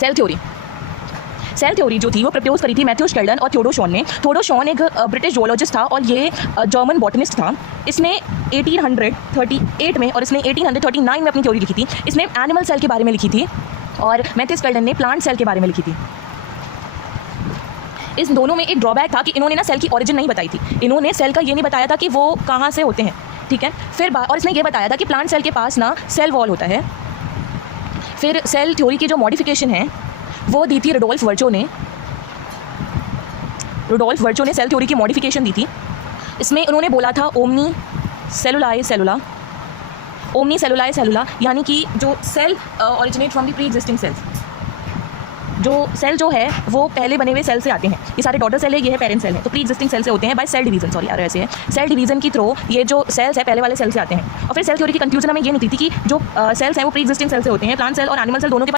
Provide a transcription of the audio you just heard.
Cell theory. Cell theory जो थी वो प्रपोज करी थी मैथ्यू शेल्डन और थियोडो शॉन ने। थियोडो शॉन एक ब्रिटिश जूलॉजिस्ट था और ये जर्मन बॉटनिस्ट था। इसने 1838 में और इसने 1839 में अपनी थ्योरी लिखी थी। इसने एनिमल सेल के बारे में लिखी थी और मैथ्यू शेल्डन ने प्लांट सेल के बारे में लिखी थी। इस दोनों में एक ड्रॉबैक था कि इन्होंने ना सेल की ओरिजिन नहीं बताई थी। इन्होंने सेल का ये नहीं बताया था कि वो कहाँ से होते हैं, ठीक है। फिर और इसने ये बताया था कि प्लांट सेल के पास ना सेल वॉल होता है। फिर सेल थ्योरी की जो मॉडिफिकेशन है वो दी थी रुडोल्फ वर्चो ने। रुडोल्फ वर्चो ने सेल थ्योरी की मॉडिफिकेशन दी थी। इसमें उन्होंने बोला था ओमनी सेलुलाए सेलुला। ओमनी सेलुलाए सेलुला यानी कि जो cell originate from the pre existing cells. जो सेल जो है वो पहले बने हुए सेल से आते हैं। ये सारे डॉटर सेल है, ये है पेरेंट सेल है, तो प्री एग्जिस्टिंग सेल से होते हैं बाय सेल डिवीजन। सॉरी यार, ऐसे है सेल डिवीजन की थ्रू ये जो सेल्स है पहले वाले सेल से आते हैं। और फिर सेल थ्योरी की कंक्लूजन हमें ये निकली थी कि जो सेल्स हैं वो प्री एग्जिस्टिंग सेल से होते हैं। प्लांट सेल और एनिमल सेल दोनों के